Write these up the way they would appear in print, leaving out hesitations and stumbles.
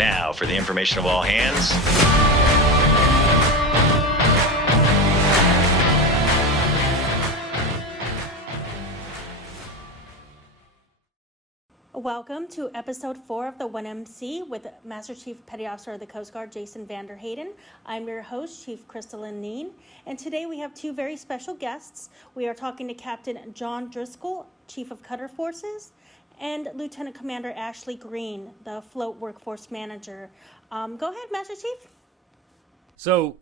Now for the information of all hands. Welcome to episode 4 of the 1MC with Master Chief Petty Officer of the Coast Guard, Jason Vanderheyden. I'm your host, Chief Crystalline Neen, and today we have two very special guests. We are talking to Captain John Driscoll, Chief of Cutter Forces, and Lieutenant Commander Ashley Green, the Float Workforce Manager. Go ahead, Master Chief. So,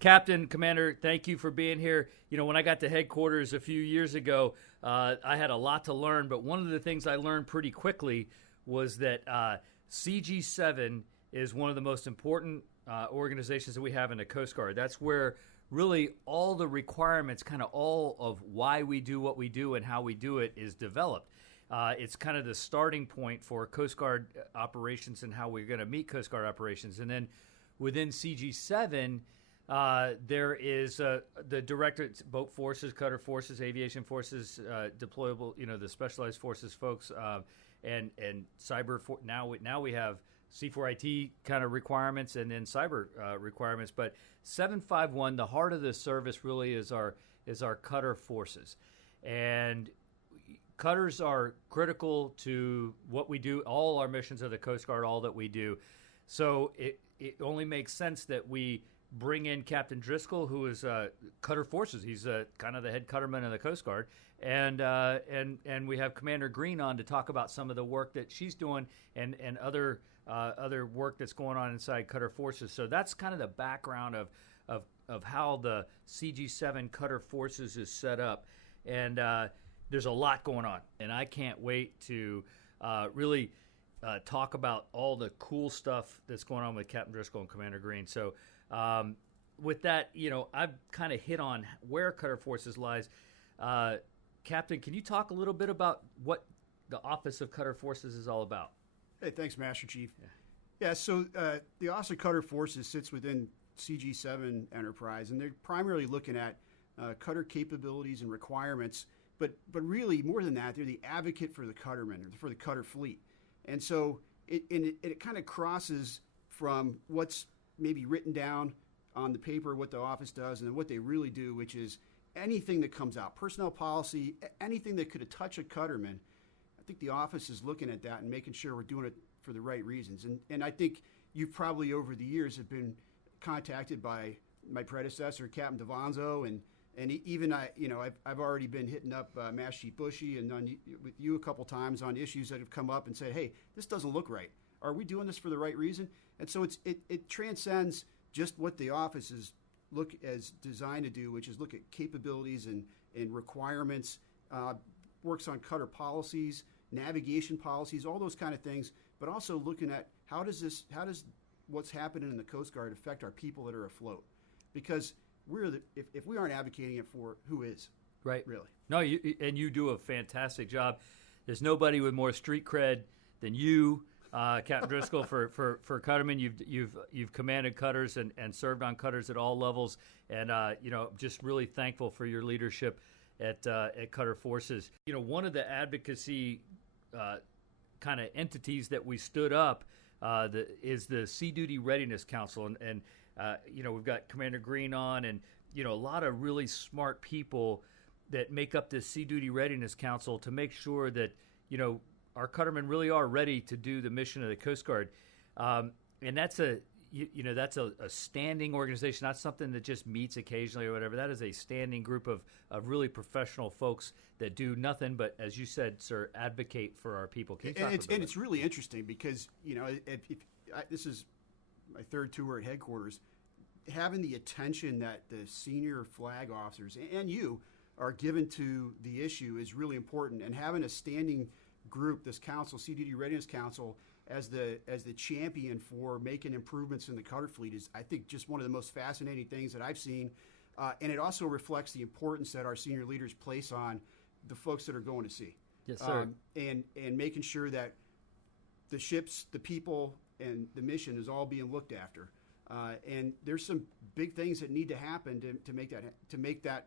Captain, Commander, thank you for being here. You know, when I got to headquarters a few years ago, I had a lot to learn, but one of the things I learned pretty quickly was that CG7 is one of the most important organizations that we have in the Coast Guard. That's where really all the requirements, kind of all of why we do what we do and how we do it is developed. It's kind of the starting point for Coast Guard operations and how we're going to meet Coast Guard operations. And then within CG7, there is the Directorate, Boat Forces, Cutter Forces, Aviation Forces, deployable, the specialized forces folks, and cyber. Now we have C4IT kind of requirements and then cyber requirements. But 751, the heart of the service really is our Cutter Forces, and cutters are critical to what we do, all our missions of the Coast Guard, all that we do. So it only makes sense that we bring in Captain Driscoll, who is Cutter Forces. He's kind of the head cutterman of the Coast Guard, and we have Commander Green on to talk about some of the work that she's doing and other work that's going on inside Cutter Forces. So that's kind of the background of how the CG7 Cutter Forces is set up, and there's a lot going on, and I can't wait to really talk about all the cool stuff that's going on with Captain Driscoll and Commander Green. So with that, I've kind of hit on where Cutter Forces lies. Captain, can you talk a little bit about what the Office of Cutter Forces is all about? Hey, thanks, Master Chief. Yeah, so the Office of Cutter Forces sits within CG7 Enterprise, and they're primarily looking at cutter capabilities and requirements, but really, more than that, they're the advocate for the cuttermen, or for the cutter fleet. And so it kind of crosses from what's maybe written down on the paper, what the office does, and then what they really do, which is anything that comes out, personnel policy, anything that could touch a cutterman. I think the office is looking at that and making sure we're doing it for the right reasons. And I think you've probably over the years have been contacted by my predecessor, Captain Devanzo, and even I've already been hitting up Master Chief Bushy and with you a couple times on issues that have come up and said, hey, this doesn't look right. Are we doing this for the right reason? And so it transcends just what the office is designed to do, which is look at capabilities and requirements, works on cutter policies, navigation policies, all those kind of things, but also looking at how does what's happening in the Coast Guard affect our people that are afloat? Because if we aren't advocating it for, who is? Right. Really. No, you do a fantastic job. There's nobody with more street cred than you, Captain Driscoll, for cuttermen. You've commanded cutters and served on cutters at all levels, and just really thankful for your leadership at Cutter Forces. One of the advocacy kind of entities that we stood up is the Sea-Duty Readiness Council, and we've got Commander Green on, and a lot of really smart people that make up this Sea-Duty Readiness Council to make sure that our cuttermen really are ready to do the mission of the Coast Guard, and that's a standing organization, not something that just meets occasionally or whatever. That is a standing group of really professional folks that do nothing but, as you said, sir, advocate for our people. Can you talk about that? It's really interesting because this is my third tour at headquarters. Having the attention that the senior flag officers and you are given to the issue is really important, and having a standing group, this council, Sea-Duty Readiness Council, as the champion for making improvements in the cutter fleet is, I think, just one of the most fascinating things that I've seen, and it also reflects the importance that our senior leaders place on the folks that are going to sea. Yes, sir. And making sure that the ships, the people, and the mission is all being looked after. And there's some big things that need to happen to make that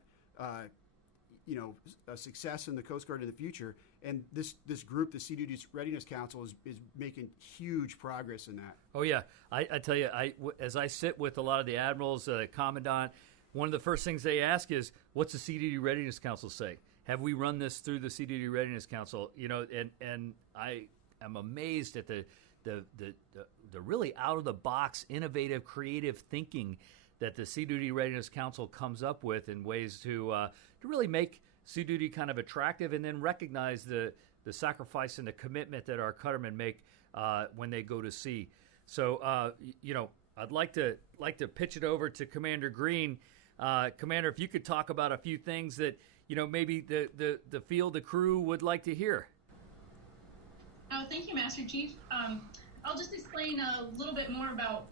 a success in the Coast Guard in the future. And this group, the Sea-Duty Readiness Council, is making huge progress in that. Oh yeah, I tell you, as I sit with a lot of the admirals, commandant, one of the first things they ask is, "What's the Sea-Duty Readiness Council say? Have we run this through the Sea-Duty Readiness Council?" And I am amazed at the really out of the box, innovative, creative thinking that the Sea-Duty Readiness Council comes up with in ways to really make Sea Duty kind of attractive, and then recognize the sacrifice and the commitment that our cuttermen make when they go to sea. So I'd like to pitch it over to Commander Green. Commander, if you could talk about a few things that maybe the field, the crew would like to hear. Oh, thank you, Master Chief. I'll just explain a little bit more about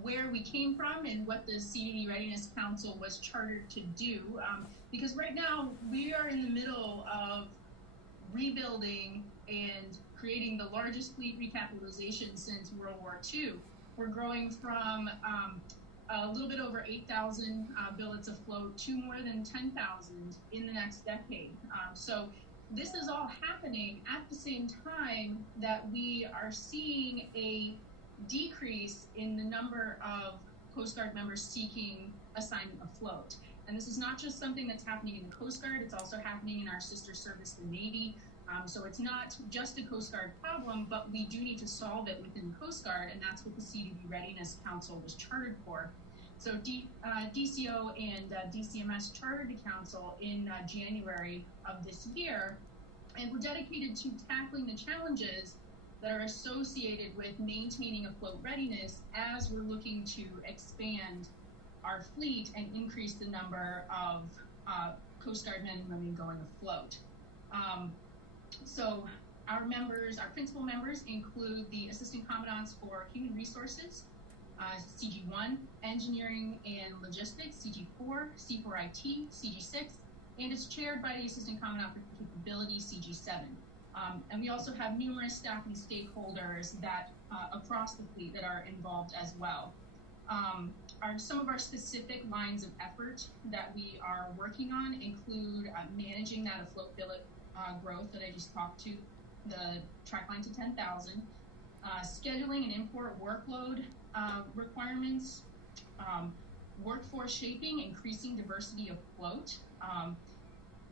where we came from and what the Sea-Duty Readiness Council was chartered to do. Because right now we are in the middle of rebuilding and creating the largest fleet recapitalization since World War II. We're growing from a little bit over 8,000 billets afloat to more than 10,000 in the next decade. So this is all happening at the same time that we are seeing a decrease in the number of Coast Guard members seeking assignment afloat. And this is not just something that's happening in the Coast Guard, it's also happening in our sister service, the Navy. So it's not just a Coast Guard problem, but we do need to solve it within the Coast Guard, and that's what the Sea-Duty Readiness Council was chartered for. So DCO and DCMS chartered the council in January of this year, and we're dedicated to tackling the challenges that are associated with maintaining afloat readiness as we're looking to expand our fleet and increase the number of Coast Guard men and women going afloat. So our members, our principal members include the Assistant Commandants for Human Resources, CG1, Engineering and Logistics, CG4, C4IT, CG6, and it's chaired by the Assistant Commandant for Capability, CG7. And we also have numerous staff and stakeholders that across the fleet that are involved as well. Some of our specific lines of effort that we are working on include managing that afloat billet growth that I just talked to, the track line to 10,000, scheduling and import workload requirements, workforce shaping, increasing diversity afloat,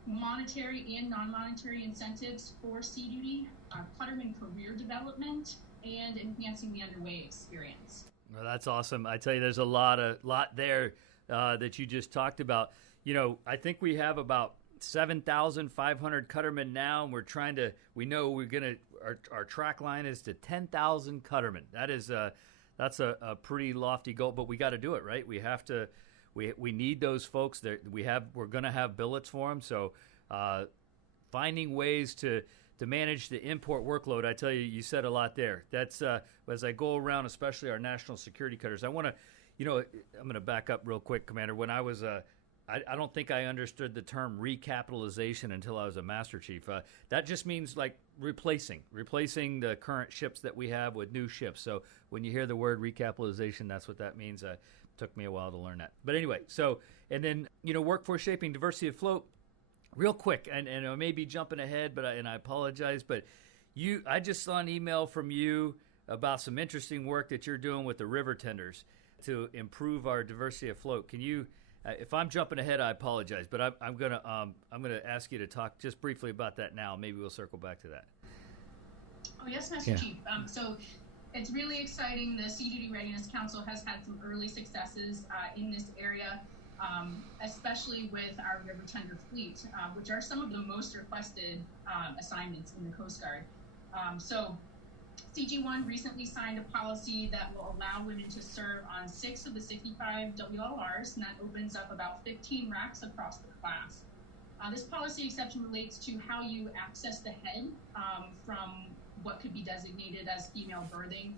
monetary and non-monetary incentives for Sea Duty, cutterman career development, and enhancing the underway experience. Well, that's awesome. I tell you, there's a lot there that you just talked about. I think we have about 7,500 cuttermen now, and our track line is to 10,000 cuttermen. That's a pretty lofty goal, but we got to do it, right? We have to. We need those folks. We're going to have billets for them. So finding ways to manage the import workload. I tell you, you said a lot there. That's as I go around, especially our national security cutters. I want to, I'm going to back up real quick, Commander. When I was I don't think I understood the term recapitalization until I was a Master Chief. That just means like replacing the current ships that we have with new ships. So when you hear the word recapitalization, that's what that means. Took me a while to learn that. But anyway, and then, workforce shaping, diversity afloat, real quick, and I may be jumping ahead, but I apologize, but I just saw an email from you about some interesting work that you're doing with the river tenders to improve our diversity afloat. Can you, if I'm jumping ahead, I apologize, but I'm gonna ask you to talk just briefly about that now. Maybe we'll circle back to that. Oh yes, Master Chief. So it's really exciting. The Sea-Duty Readiness Council has had some early successes in this area, especially with our river tender fleet, which are some of the most requested assignments in the Coast Guard. So CG1 recently signed a policy that will allow women to serve on 6 of the 65 WLRs, and that opens up about 15 racks across the class. This policy exception relates to how you access the head from what could be designated as female berthing,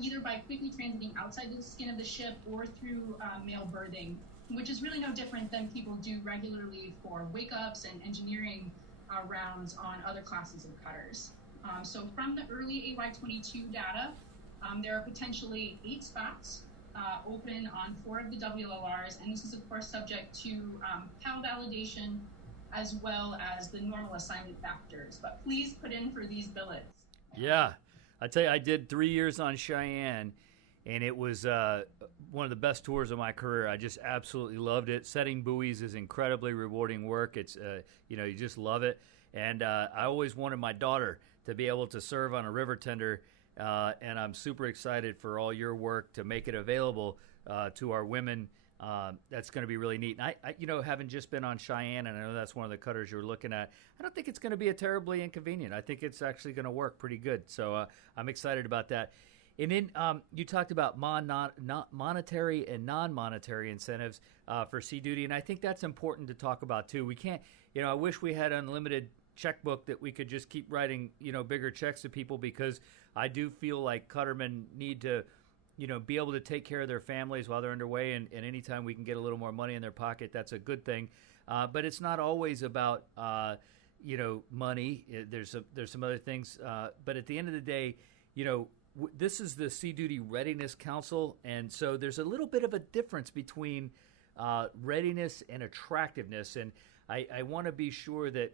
either by quickly transiting outside the skin of the ship or through male berthing, which is really no different than people do regularly for wake-ups and engineering rounds on other classes of cutters. So from the early AY22 data, there are potentially 8 spots open on 4 of the WLRs, and this is of course subject to PAL validation as well as the normal assignment factors. But please put in for these billets. Yeah, I tell you, I did 3 years on Cheyenne, and it was one of the best tours of my career. I just absolutely loved it. Setting buoys is incredibly rewarding work. It's you just love it. And I always wanted my daughter to be able to serve on a river tender, and I'm super excited for all your work to make it available to our women. That's going to be really neat. And I having just been on Cheyenne, and I know that's one of the cutters you're looking at, I don't think it's going to be a terribly inconvenient. I think it's actually going to work pretty good. So I'm excited about that. And then you talked about monetary and non-monetary incentives for Sea-Duty, and I think that's important to talk about too. We can't, I wish we had unlimited checkbook that we could just keep writing, bigger checks to people, because I do feel like cuttermen need to, be able to take care of their families while they're underway, and anytime we can get a little more money in their pocket, that's a good thing. But it's not always about, money. There's some other things. But at the end of the day, this is the Sea-Duty Readiness Council, and so there's a little bit of a difference between readiness and attractiveness. And I want to be sure that,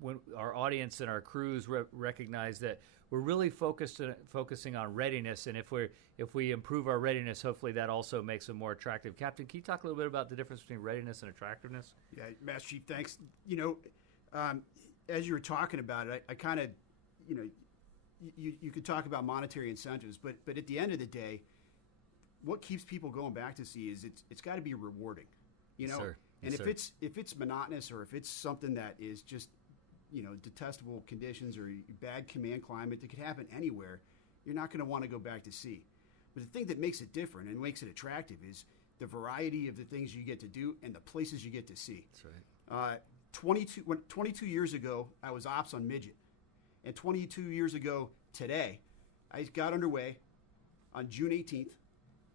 when our audience and our crews recognize that we're really focusing on readiness, and if we improve our readiness, hopefully that also makes them more attractive. Captain, can you talk a little bit about the difference between readiness and attractiveness? Yeah, Master Chief, thanks. As you were talking about it, I kind of, you could talk about monetary incentives, but at the end of the day, what keeps people going back to sea is it's got to be rewarding, Yes, sir. And Yes, if it's monotonous, or if it's something that is just detestable conditions or bad command climate that could happen anywhere, you're not going to want to go back to sea. But the thing that makes it different and makes it attractive is the variety of the things you get to do and the places you get to see. That's right. 22 years ago, I was ops on Midget. And 22 years ago today, I got underway on June 18th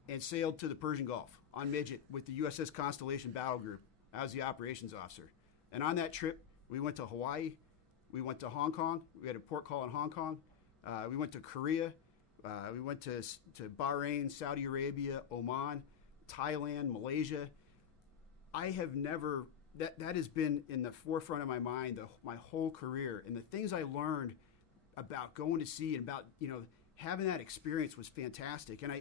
and sailed to the Persian Gulf on Midget with the USS Constellation Battle Group. I was the operations officer. And on that trip, we went to Hawaii, we went to Hong Kong, we had a port call in Hong Kong, we went to Korea, we went to Bahrain, Saudi Arabia, Oman, Thailand, Malaysia. I have never, that has been in the forefront of my mind my whole career. And the things I learned about going to sea and about, having that experience was fantastic. And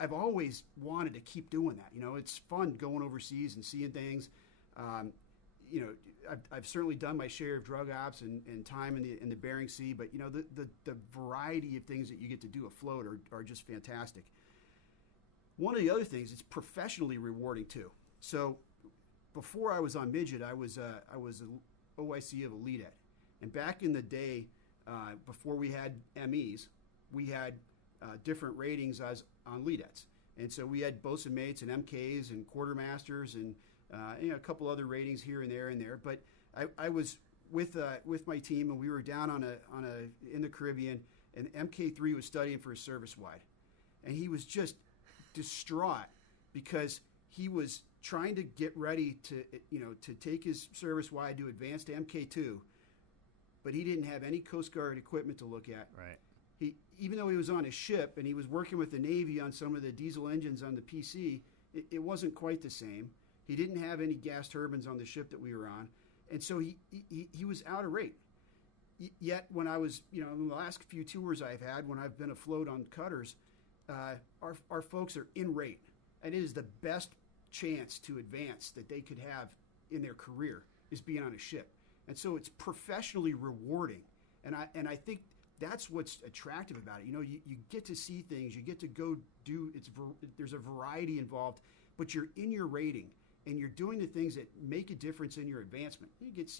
I've always wanted to keep doing that. It's fun going overseas and seeing things. I've certainly done my share of drug ops and time in the Bering Sea, but the variety of things that you get to do afloat are just fantastic. One of the other things, it's professionally rewarding too. So before I was on Midget, I was an OIC of a lead ed, and back in the day, before we had MEs, we had different ratings as on lead eds, and so we had bosun mates and MKs and quartermasters and a couple other ratings here and there. But I was with my team, and we were down in the Caribbean, and MK3 was studying for his service wide, and he was just distraught because he was trying to get ready to take his service wide to advance to MK2, but he didn't have any Coast Guard equipment to look at. Right. Even though he was on a ship and he was working with the Navy on some of the diesel engines on the PC, it wasn't quite the same. He didn't have any gas turbines on the ship that we were on, and so he was out of rate. Yet when I was, in the last few tours I've had, when I've been afloat on cutters, our folks are in rate, and it is the best chance to advance that they could have in their career is being on a ship, and so it's professionally rewarding, and I think that's what's attractive about it. You get to see things, you get to go do. There's a variety involved, but you're in your rating. And you're doing the things that make a difference in your advancement. You get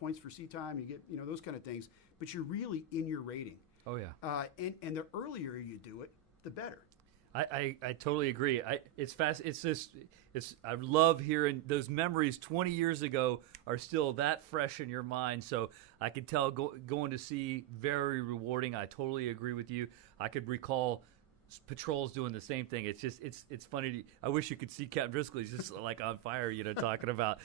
points for sea time, you get those kind of things, but you're really in your rating. Oh yeah. And the earlier you do it, the better. I totally agree. It's fast. I love hearing those memories 20 years ago are still that fresh in your mind. So I could tell going to sea, very rewarding. I totally agree with you. I could recall patrols doing the same thing. It's just it's funny. I wish you could see Captain Driscoll. He's just like on fire, talking about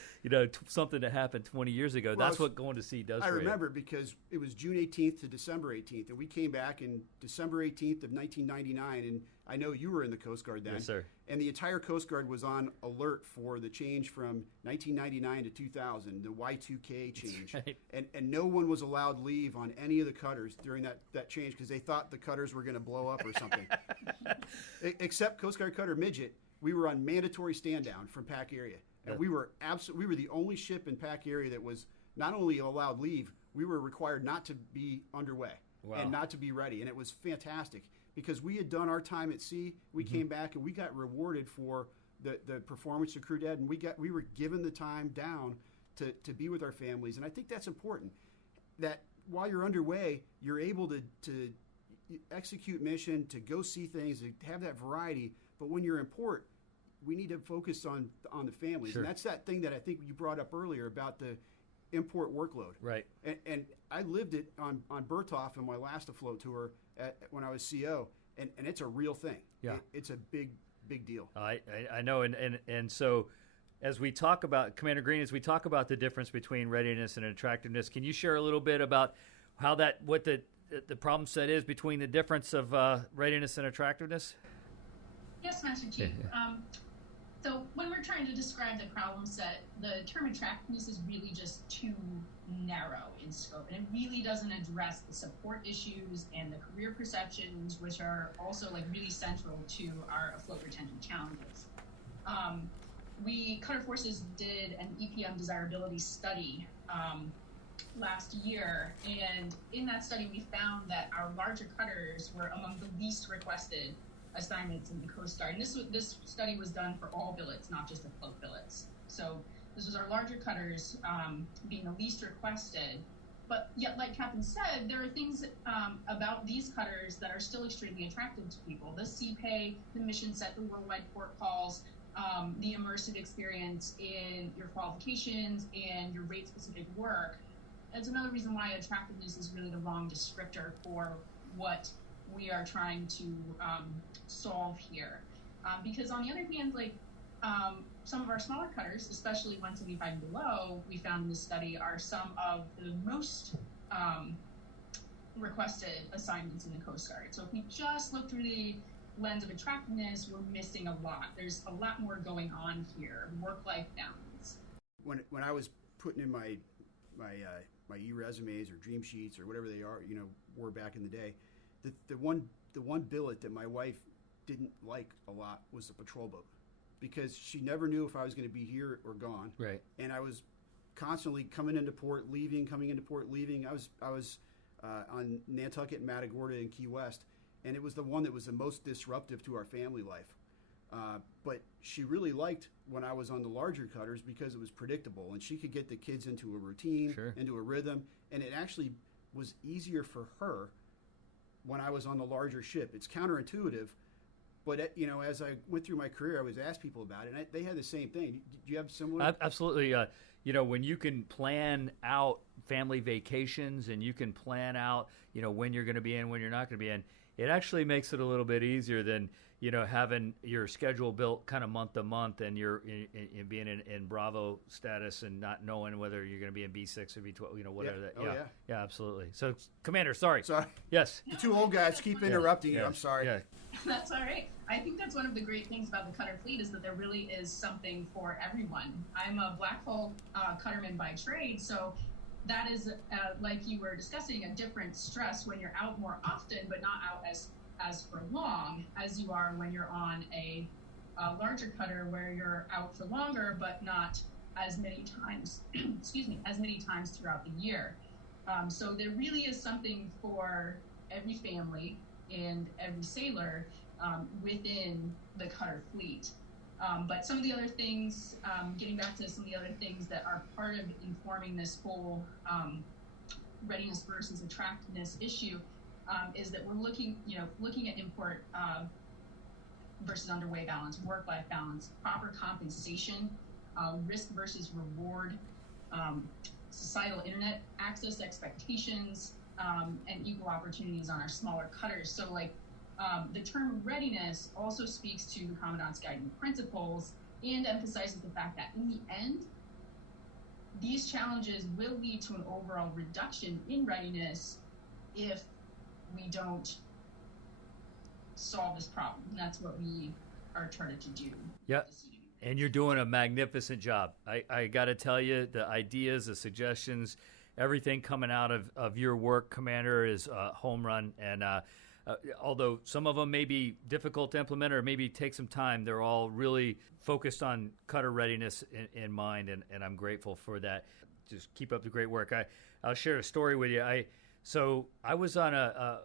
something that happened 20 years ago. That's what going to sea does. I for remember you. Because it was June 18th to December 18th, and we came back in December 18th of 1999, and I know you were in the Coast Guard then. Yes, sir. And the entire Coast Guard was on alert for the change from 1999 to 2000, the Y2K change. Right. And no one was allowed leave on any of the cutters during that change because they thought the cutters were going to blow up or something. Except Coast Guard Cutter Midget, we were on mandatory stand down from PAC area. And we were the only ship in PAC area that was not only allowed leave, we were required not to be underway and not to be ready. And it was fantastic because we had done our time at sea. We came back and we got rewarded for the performance of crew dead, and we were given the time down to be with our families. And I think that's important, that while you're underway, you're able to execute mission, to go see things, to have that variety. But when you're in port, we need to focus on the families. Sure. And that's that thing that I think you brought up earlier about the import workload. Right. And I lived it on Berthoff in my last afloat tour when I was CO, and it's a real thing. Yeah. It's a big deal. I know, and so as we talk about, Commander Green, as we talk about the difference between readiness and attractiveness, can you share a little bit about what the problem set is between the difference of readiness and attractiveness? Yes, Master Chief. So when we're trying to describe the problem set, the term attractiveness is really just too narrow in scope, and it really doesn't address the support issues and the career perceptions, which are also really central to our afloat retention challenges. Cutter Forces did an EPM desirability study last year, and in that study we found that our larger cutters were among the least requested assignments in the Coast Guard. And this study was done for all billets, not just afloat billets. So this was our larger cutters being the least requested. But yet, like Captain said, there are things about these cutters that are still extremely attractive to people. The sea pay, the mission set, the worldwide port calls, the immersive experience in your qualifications and your rate-specific work. That's another reason why attractiveness is really the wrong descriptor for what we are trying to solve here. Because on the other hand, some of our smaller cutters, especially 175 and below, we found in this study are some of the most requested assignments in the Coast Guard. So if we just look through the lens of attractiveness, we're missing a lot. There's a lot more going on here. Work-life balance. When I was putting in my e-resumes or dream sheets or whatever they are, were back in the day, the one billet that my wife didn't like a lot was the patrol boat, because she never knew if I was going to be here or gone. Right. And I was constantly coming into port, leaving, coming into port, leaving. I was on Nantucket, Matagorda, and Key West, and it was the one that was the most disruptive to our family life. But she really liked when I was on the larger cutters because it was predictable, and she could get the kids into a routine, Sure. into a rhythm, and it actually was easier for her when I was on the larger ship. It's counterintuitive, but as I went through my career, I was asked people about it, and they had the same thing. Do you have similar? Absolutely. When you can plan out family vacations and you can plan out, when you're going to be in, when you're not going to be in, it actually makes it a little bit easier than having your schedule built kind of month to month, and you're being in Bravo status and not knowing whether you're going to be in B6 or B12, whatever that. Oh, yeah, absolutely. So, Commander, sorry. Yes. The two old guys keep interrupting you. I'm sorry. Yeah. That's all right. I think that's one of the great things about the cutter fleet is that there really is something for everyone. I'm a black hull cutterman by trade, so that is, like you were discussing, a different stress when you're out more often, but not out as for long as you are when you're on a larger cutter where you're out for longer, but not as many times, as many times throughout the year. So there really is something for every family and every sailor within the cutter fleet. But some of the other things, getting back to some of the other things that are part of informing this whole readiness versus attractiveness issue, is that we're looking at import versus underway balance, work-life balance, proper compensation, risk versus reward, societal internet access expectations, and equal opportunities on our smaller cutters. So the term readiness also speaks to the Commandant's guiding principles and emphasizes the fact that in the end, these challenges will lead to an overall reduction in readiness if we don't solve this problem. And that's what we are chartered to do. Yep. And you're doing a magnificent job. I got to tell you, the ideas, the suggestions, everything coming out of your work, Commander, is a home run. And although some of them may be difficult to implement or maybe take some time, they're all really focused on cutter readiness in mind, and I'm grateful for that. Just keep up the great work. I'll share a story with you. So I was on a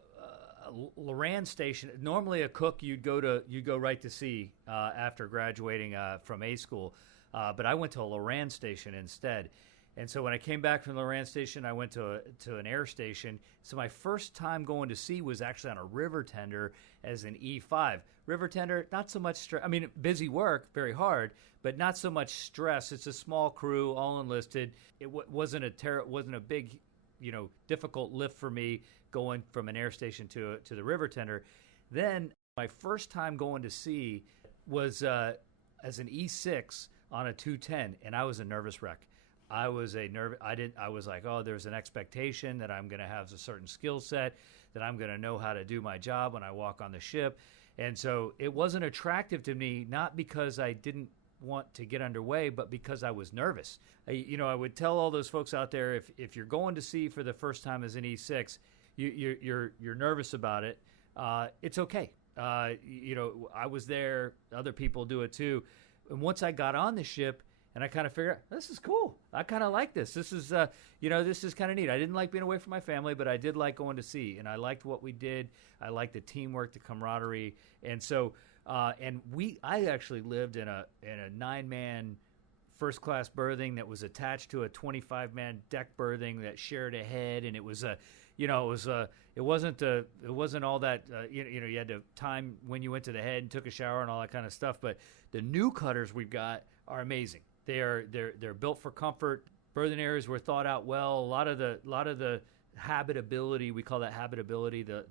Loran station. Normally a cook, you'd go right to sea after graduating from A school, but I went to a Loran station instead. And so when I came back from the Loran station, I went to an air station. So my first time going to sea was actually on a river tender as an E5. River tender, not so much stress. I mean, busy work, very hard, but not so much stress. It's a small crew, all enlisted. It wasn't a big, difficult lift for me going from an air station to the river tender. Then my first time going to sea was as an E6 on a 210, and I was a nervous wreck. I was like, oh, there's an expectation that I'm going to have a certain skill set, that I'm going to know how to do my job when I walk on the ship. And so it wasn't attractive to me, not because I didn't want to get underway, but because I was nervous. I would tell all those folks out there, if you're going to sea for the first time as an E6, you're nervous about it. It's okay. I was there. Other people do it too. And once I got on the ship, and I kind of figured, this is cool. I kind of like this. This is, this is kind of neat. I didn't like being away from my family, but I did like going to sea, and I liked what we did. I liked the teamwork, the camaraderie, and so, I actually lived in a 9-man first class berthing that was attached to a 25-man deck berthing that shared a head, and it was it wasn't all that, you had to time when you went to the head and took a shower and all that kind of stuff. But the new cutters we've got are amazing. They're built for comfort. Berthing areas were thought out well. A lot of the habitability, we call that habitability, the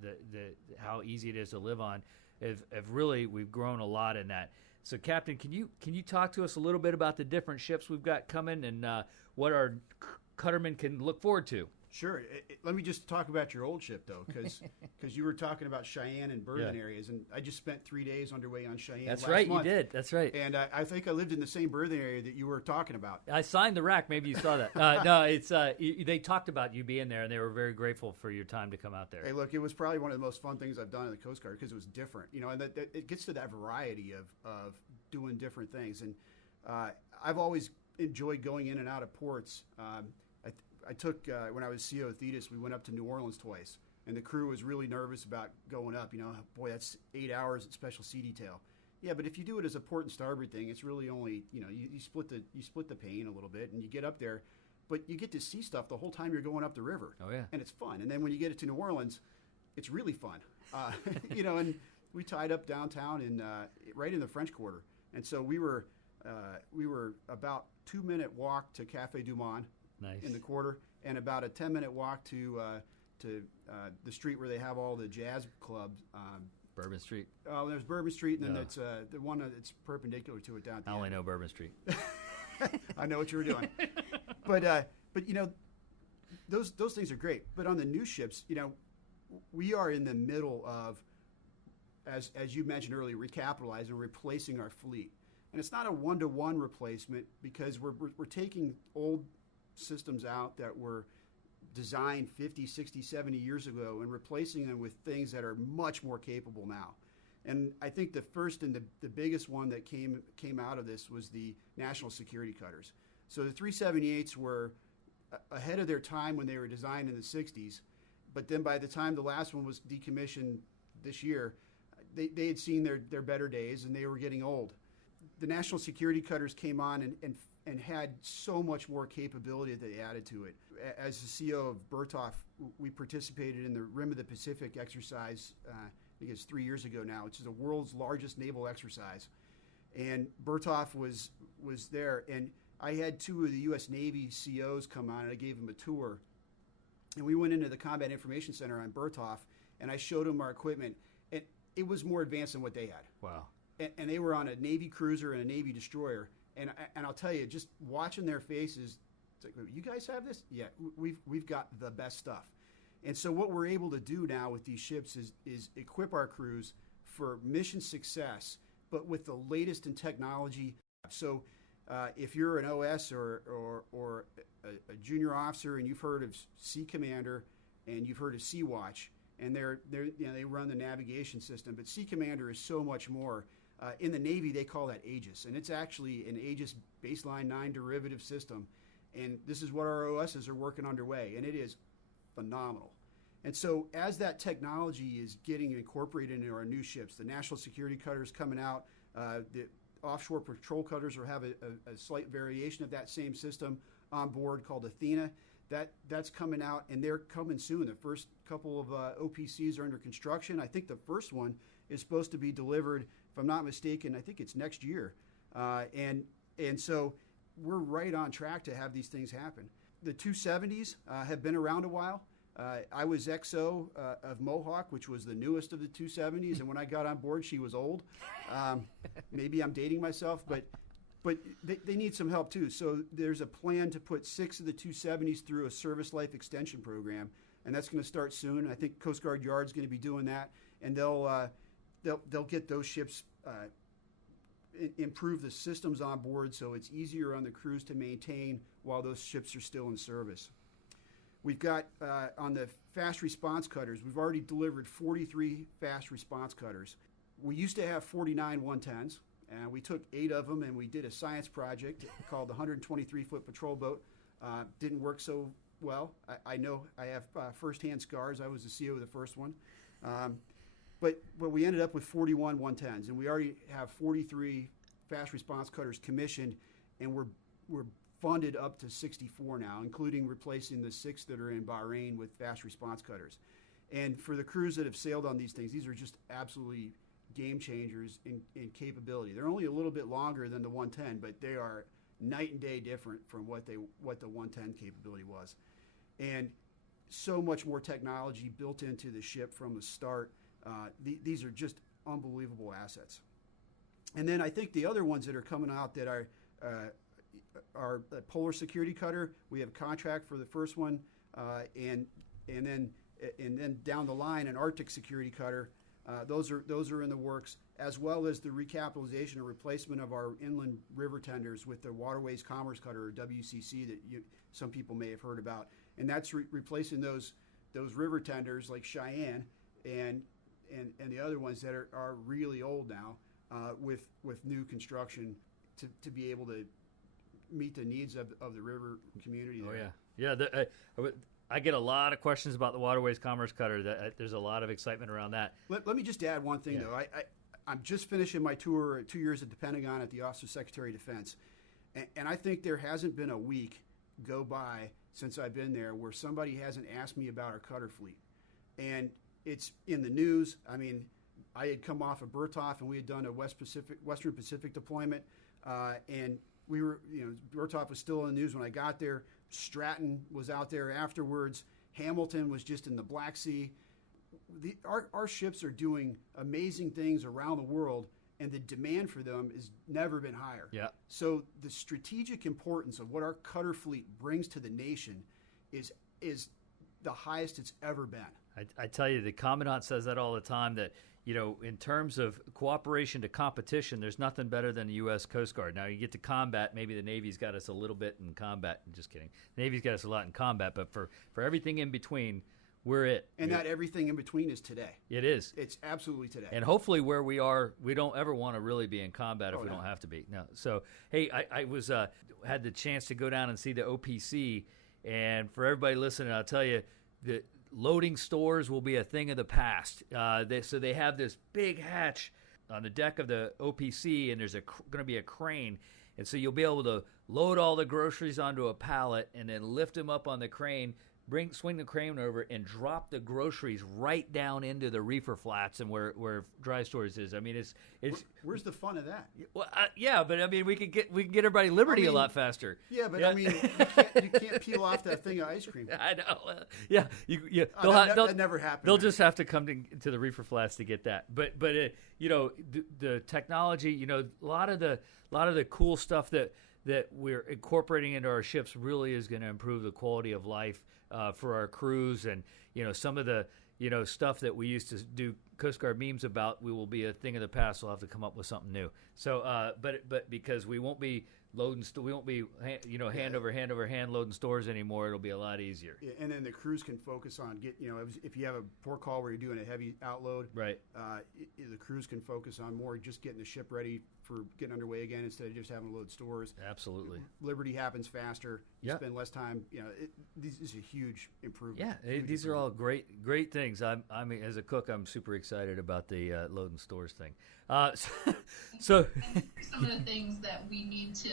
how easy it is to live on, we've grown a lot in that. So, Captain, can you talk to us a little bit about the different ships we've got coming and what our cuttermen can look forward to? Sure. Let me just talk about your old ship, though, because you were talking about Cheyenne and berthing areas, and I just spent 3 days underway on Cheyenne. That's last right, month. you did. That's right. And I think I lived in the same berthing area that you were talking about. I signed the rack. Maybe you saw that. No, it's they talked about you being there, and they were very grateful for your time to come out there. Hey, look, it was probably one of the most fun things I've done in the Coast Guard because it was different, and that it gets to that variety of doing different things. And I've always enjoyed going in and out of ports. I took, when I was CO Thetis, we went up to New Orleans twice, and the crew was really nervous about going up. Boy, that's 8 hours at Special Sea Detail. Yeah, but if you do it as a port and starboard thing, it's really only, you split the pain a little bit, and you get up there, but you get to see stuff the whole time you're going up the river. Oh, yeah. And it's fun. And then when you get it to New Orleans, it's really fun. And we tied up downtown right in the French Quarter. And so we were about 2-minute walk to Café Du Monde. Nice. In the quarter, and about a 10-minute walk to the street where they have all the jazz clubs. Bourbon Street. There's Bourbon Street, and then it's the one that's perpendicular to it down. I only know Bourbon Street. I know what you were doing, but those things are great. But on the new ships, we are in the middle of, as you mentioned earlier, recapitalizing and replacing our fleet, and it's not a one-to-one replacement because we're taking old systems out that were designed 50, 60, 70 years ago and replacing them with things that are much more capable now. And I think the first and the biggest one that came out of this was the national security cutters. So the 378s were ahead of their time when they were designed in the 60s, but then by the time the last one was decommissioned this year, they had seen their better days and they were getting old. The national security cutters came on and had so much more capability that they added to it. As the CO of Berthoff, we participated in the Rim of the Pacific exercise, I think it's 3 years ago now, which is the world's largest naval exercise. And Berthoff was there, and I had 2 of the U.S. Navy COs come on, and I gave them a tour. And we went into the Combat Information Center on Berthoff, and I showed them our equipment, and it was more advanced than what they had. Wow. And they were on a Navy cruiser and a Navy destroyer. And I'll tell you, just watching their faces, it's like, you guys have this? Yeah, we've got the best stuff. And so what we're able to do now with these ships is equip our crews, for mission success, but with the latest in technology. So if you're an OS or a junior officer and you've heard of Sea Commander and you've heard of Sea Watch, and they run the navigation system, but Sea Commander is so much more. In the Navy, they call that Aegis, and it's actually an Aegis baseline 9 derivative system. And this is what our OSs are working underway, and it is phenomenal. And so as that technology is getting incorporated into our new ships, the national security cutters coming out, the offshore patrol cutters will have a slight variation of that same system on board called Athena. That's coming out, and they're coming soon. The first couple of OPCs are under construction. I think the first one is supposed to be delivered, if I'm not mistaken, I think it's next year. And so we're right on track to have these things happen. The 270s have been around a while. I was XO of Mohawk, which was the newest of the 270s, and when I got on board, she was old. Maybe I'm dating myself, but they need some help too. So there's a plan to put 6 of the 270s through a service life extension program, and that's going to start soon. I think Coast Guard Yard's going to be doing that, and they'll get those ships, improve the systems on board so it's easier on the crews to maintain while those ships are still in service. We've got, on the fast response cutters, we've already delivered 43 fast response cutters. We used to have 49 110s, and we took 8 of them and we did a science project called the 123-foot patrol boat. Didn't work so well. I know I have firsthand scars. I was the CO of the first one. But we ended up with 41 110s, and we already have 43 fast response cutters commissioned, and we're funded up to 64 now, including replacing the 6 that are in Bahrain with fast response cutters. And for the crews that have sailed on these things, these are just absolutely game changers in capability. They're only a little bit longer than the 110, but they are night and day different from what the 110 capability was. And so much more technology built into the ship from the start. These are just unbelievable assets. And then I think the other ones that are coming out that are our Polar Security Cutter. We have a contract for the first one, and then down the line an Arctic Security Cutter. Those are in the works, as well as the recapitalization and replacement of our inland river tenders with the Waterways Commerce Cutter, or WCC, that some people may have heard about, and that's replacing those river tenders like Cheyenne and the other ones that are really old now, with new construction to be able to meet the needs of the river community there. Oh, yeah. I get a lot of questions about the Waterways Commerce Cutter. There's a lot of excitement around that. Let me just add one thing, though. I'm just finishing my tour, 2 years at the Pentagon at the Office of Secretary of Defense, and I think there hasn't been a week go by since I've been there where somebody hasn't asked me about our cutter fleet. And it's in the news. I mean, I had come off of Berthoff, and we had done a Western Pacific deployment, and we were, Berthoff was still in the news when I got there. Stratton was out there afterwards. Hamilton was just in the Black Sea. Our ships are doing amazing things around the world, and the demand for them has never been higher. Yeah. So the strategic importance of what our cutter fleet brings to the nation is the highest it's ever been. I tell you, the Commandant says that all the time, that, in terms of cooperation to competition, there's nothing better than the U.S. Coast Guard. Now, you get to combat, maybe the Navy's got us a little bit in combat. I'm just kidding. The Navy's got us a lot in combat, but for everything in between, we're it. And that everything in between is today. It is. It's absolutely today. And hopefully where we are, we don't ever want to really be in combat if we don't have to be. No. So, hey, I was had the chance to go down and see the OPC, and for everybody listening, I'll tell you, the loading stores will be a thing of the past. So they have this big hatch on the deck of the OPC, and there's going to be a crane. And so you'll be able to load all the groceries onto a pallet and then lift them up on the crane, swing the crane over, and drop the groceries right down into the reefer flats and where dry storage is. I mean, it's where's the fun of that? Well, yeah, but I mean, we can get everybody liberty a lot faster. Yeah, but I mean, you can't peel off that thing of ice cream. I know. Yeah, that never happened. They'll just have to come to the reefer flats to get that. But the technology, a lot of the cool stuff that we're incorporating into our ships really is going to improve the quality of life for our crews, and some of the stuff that we used to do Coast Guard memes about, we will be a thing of the past. We'll have to come up with something new. So, but because we won't be loading, we won't be hand over hand loading stores anymore. It'll be a lot easier. Yeah, and then the crews can focus on if you have a port call where you're doing a heavy outload, right? The crews can focus on more just getting the ship ready for getting underway again instead of just having to load stores. Absolutely. Liberty happens faster. You Yep. spend less time. This is a huge improvement. Yeah, Huge these are all improvement. great things. I mean, as a cook, I'm super excited about the loading stores thing. So And some of the things that we need to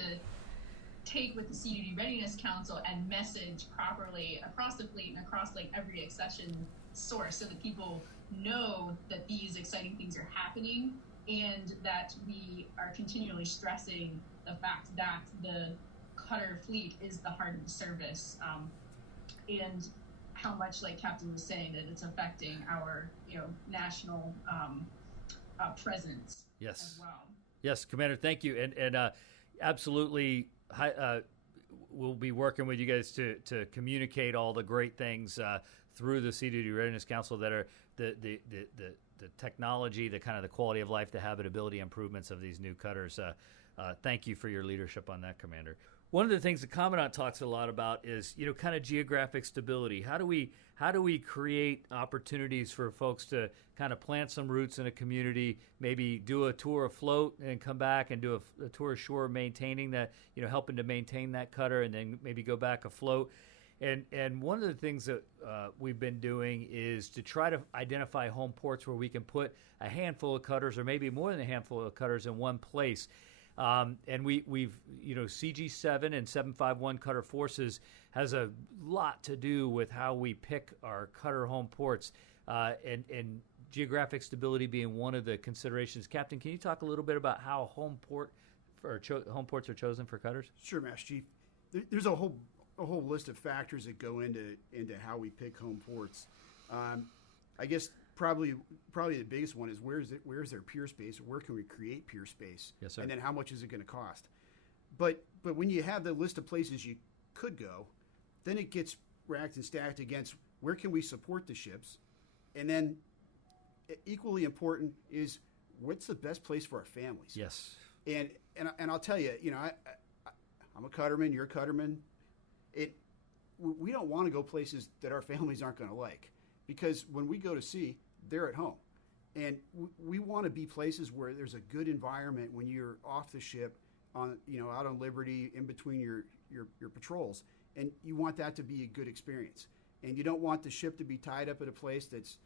take with the Sea-Duty Readiness Council and message properly across the fleet and across like every accession source, so that people know that these exciting things are happening, and that we are continually stressing the fact that the cutter fleet is the heart of the service, and how much, like Captain was saying, that it's affecting our national presence yes, as well. yes, Commander, thank you, and absolutely. We'll be working with you guys to communicate all the great things through the Sea-Duty Readiness Council that are the technology, the kind of the quality of life, the habitability improvements of these new cutters. Thank you for your leadership on that, Commander. One of the things the Commandant talks a lot about is, kind of geographic stability. How do we create opportunities for folks to kind of plant some roots in a community, maybe do a tour afloat and come back and do a tour ashore, maintaining that, helping to maintain that cutter, and then maybe go back afloat. And one of the things that we've been doing is to try to identify home ports where we can put a handful of cutters, or maybe more than a handful of cutters, in one place. And we've CG7 and 751 Cutter Forces has a lot to do with how we pick our cutter home ports, and geographic stability being one of the considerations. Captain, can you talk a little bit about how home ports are chosen for cutters? Sure, Master Chief. There's a whole list of factors that go into how we pick home ports. I guess probably the biggest one is where's their pier space, or where can we create pier space? Yes, sir. And then how much is it going to cost? But when you have the list of places you could go, then it gets racked and stacked against where can we support the ships, and then equally important is what's the best place for our families. Yes. And I'll tell you, I'm a cutterman, you're a cutterman. We don't want to go places that our families aren't going to like, because when we go to sea, they're at home, and we want to be places where there's a good environment when you're off the ship, out on liberty, in between your patrols, and you want that to be a good experience. And you don't want the ship to be tied up at a place that's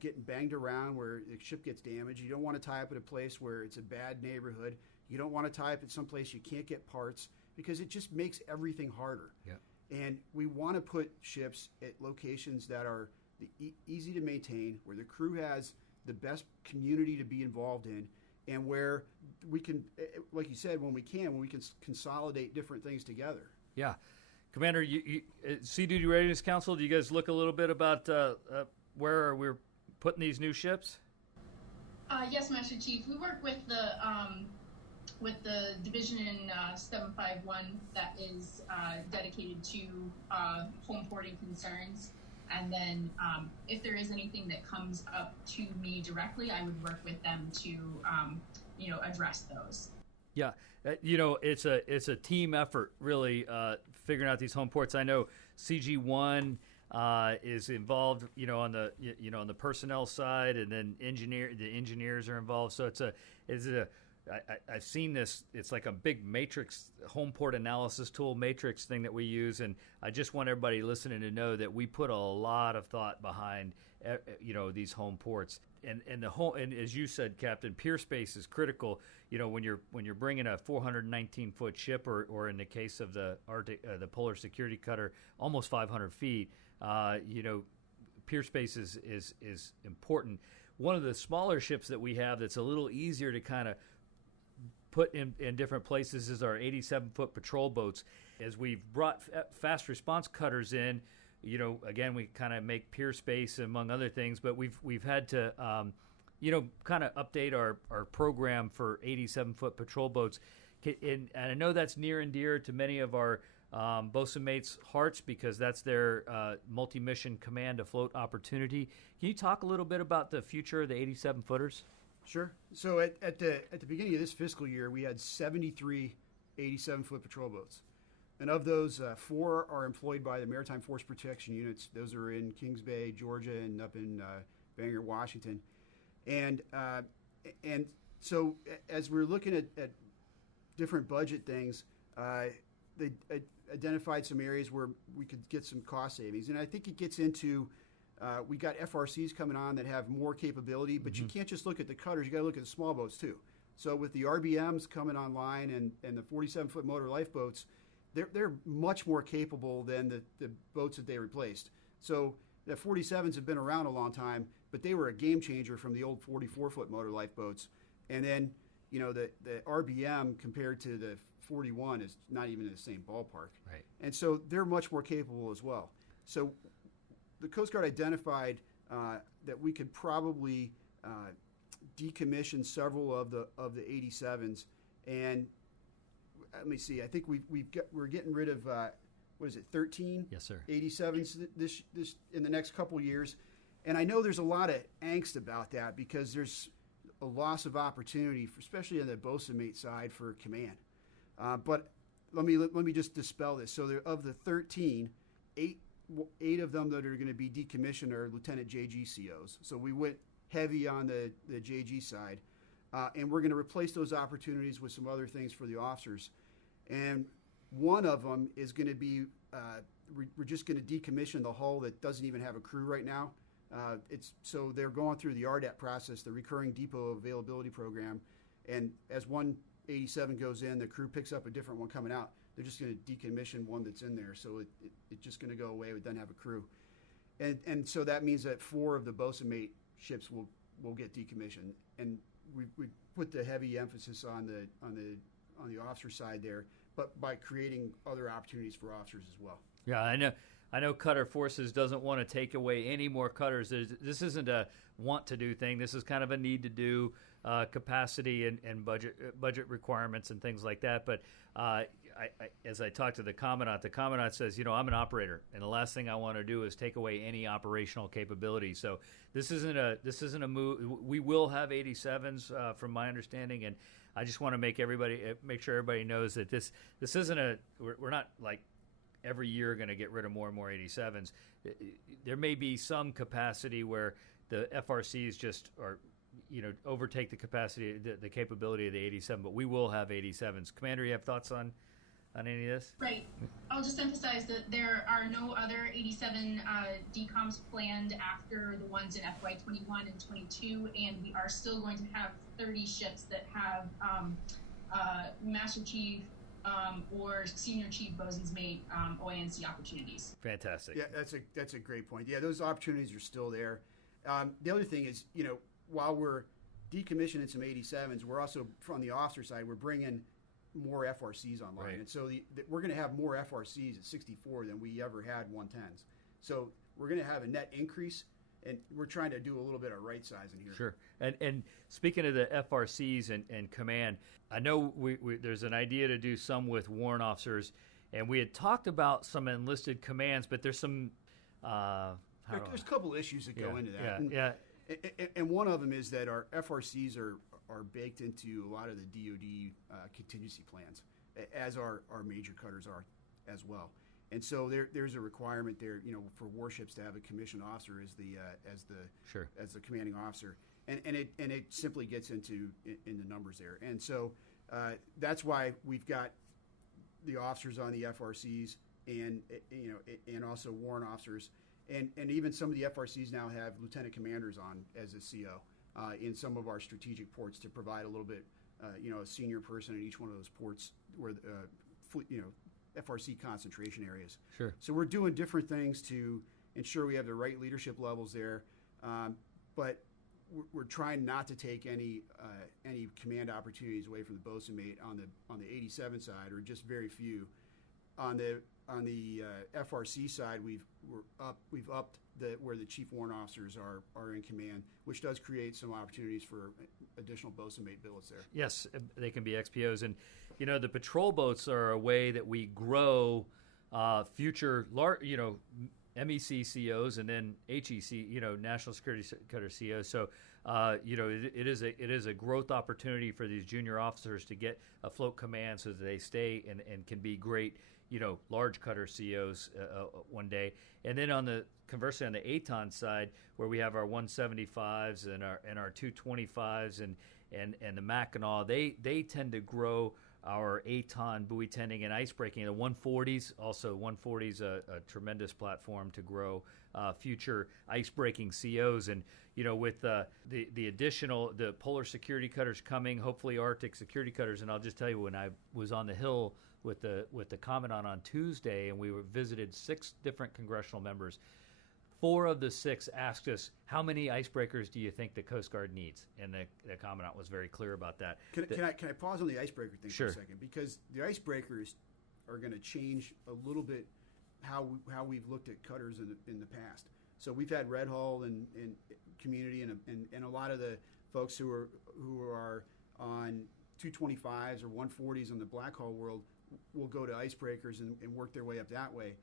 getting banged around where the ship gets damaged. You don't want to tie up at a place where it's a bad neighborhood. You don't want to tie up at some place you can't get parts, because it just makes everything harder. Yeah. And we want to put ships at locations that are easy to maintain, where the crew has the best community to be involved in, and where we can, like you said, when we can consolidate different things together. Yeah. Commander, Sea-Duty Readiness Council, do you guys look a little bit about where we're putting these new ships? Yes, Master Chief. We work with the division in 751 that is dedicated to home porting concerns. And then if there is anything that comes up to me directly, I would work with them to, address those. Yeah, it's a team effort, really, figuring out these home ports. I know CG1 is involved, on the personnel side, and then the engineers are involved. So I've seen this. It's like a big matrix home port analysis tool, matrix thing that we use, and I just want everybody listening to know that we put a lot of thought behind, these home ports. And as you said, Captain, pier space is critical. When you're bringing a 419-foot ship, or in the case of the the Polar Security Cutter, almost 500 feet. Pier space is important. One of the smaller ships that we have that's a little easier to kind of put in different places is our 87-foot patrol boats. As we've brought fast response cutters in, again, we kind of make pier space among other things, but we've had to, kind of update our program for 87-foot patrol boats. And I know that's near and dear to many of our bosun mates' hearts because that's their multi-mission command afloat opportunity. Can you talk a little bit about the future of the 87-footers? Sure. So at the beginning of this fiscal year, we had 73 87-foot patrol boats. And of those, 4 are employed by the Maritime Force Protection Units. Those are in Kings Bay, Georgia, and up in Bangor, Washington. And so as we're looking at different budget things, they identified some areas where we could get some cost savings. And I think it gets into, we got FRCs coming on that have more capability, but you can't just look at the cutters, you got to look at the small boats too. So with the RBMs coming online and the 47-foot motor lifeboats, they're much more capable than the boats that they replaced. So the 47s have been around a long time, but they were a game changer from the old 44-foot motor lifeboats. And then, the RBM compared to the 41 is not even in the same ballpark. Right. And so they're much more capable as well. So the Coast Guard identified that we could probably decommission several of the 87s, and let me see. I think we're getting rid of 13? Yes, sir. 87s this in the next couple years, and I know there's a lot of angst about that because there's a loss of opportunity, especially on the bosun mate side for command. But let me just dispel this. So of the 13, eight of them that are going to be decommissioned are Lieutenant JG COs. So we went heavy on the JG side, and we're going to replace those opportunities with some other things for the officers. And one of them is going to be we're just going to decommission the hull that doesn't even have a crew right now. So they're going through the RDAP process, the Recurring Depot Availability Program, and as one 87 goes in, the crew picks up a different one coming out. They're just going to decommission one that's in there, so it's just going to go away. It doesn't have a crew, and so that means that 4 of the bosun mate ships will get decommissioned, and we put the heavy emphasis on the officer side there, but by creating other opportunities for officers as well. Yeah, I know Cutter Forces doesn't want to take away any more cutters. This isn't a want to do thing. This is kind of a need to do, capacity and budget requirements and things like that. But as I talked to the commandant says, I'm an operator, and the last thing I want to do is take away any operational capability. So this isn't a move. We will have 87s from my understanding, and I just want to make sure everybody knows that this isn't we're not like every year going to get rid of more and more 87s. There may be some capacity where the FRCs just are, overtake the capacity, the capability of the 87, but we will have 87s. Commander, you have thoughts on any of this? Right. I'll just emphasize that there are no other 87 decoms planned after the ones in FY 21 and 22, and we are still going to have 30 ships that have Master Chief or Senior Chief Bosun's Mate OANC opportunities. Fantastic. Yeah, that's a great point. Yeah, those opportunities are still there. The other thing is, while we're decommissioning some 87s, we're also, from the officer side, we're bringing more FRCs online. Right. And so we're going to have more FRCs at 64 than we ever had 110s. So we're going to have a net increase, and we're trying to do a little bit of right sizing here. Sure. And speaking of the FRCs and command, I know there's an idea to do some with warrant officers, and we had talked about some enlisted commands, but there's some... There's a couple issues that go into that. Yeah. And one of them is that our FRCs are baked into a lot of the DoD contingency plans, as our major cutters are as well. And so there's a requirement there, for warships to have a commissioned officer as the commanding officer, and it simply gets into the numbers there. And so that's why we've got the officers on the FRCs and also warrant officers. And even some of the FRCs now have lieutenant commanders on as a CO in some of our strategic ports to provide a little bit, a senior person in each one of those ports where, FRC concentration areas. Sure. So we're doing different things to ensure we have the right leadership levels there, but we're trying not to take any command opportunities away from the bosun mate on the 87 side, or just very few. On the FRC side, we've upped where the chief warrant officers are in command, which does create some opportunities for additional bosun mate billets there. Yes, they can be XPOs, and the patrol boats are a way that we grow future, MEC COs and then HEC, National Security Cutter COs. So, it is a growth opportunity for these junior officers to get a float command so that they stay and can be great, large cutter COs one day. And then conversely on the ATON side, where we have our 175s and our 225s and the Mackinac, they tend to grow our ATON buoy tending and ice breaking. The 140s, also 140s a tremendous platform to grow future ice breaking COs. And with the additional polar security cutters coming, hopefully Arctic security cutters. And I'll just tell you, when I was on the Hill with the commandant on Tuesday, and we visited 6 different congressional members. 4 of the 6 asked us, how many icebreakers do you think the Coast Guard needs? And the commandant was very clear about that. Can I pause on the icebreaker thing Sure. for a second? Because the icebreakers are going to change a little bit how we've looked at cutters in the past. So we've had Red Hull and community and a lot of the folks who are on 225s or 140s in the Black Hull world will go to icebreakers and work their way up that way.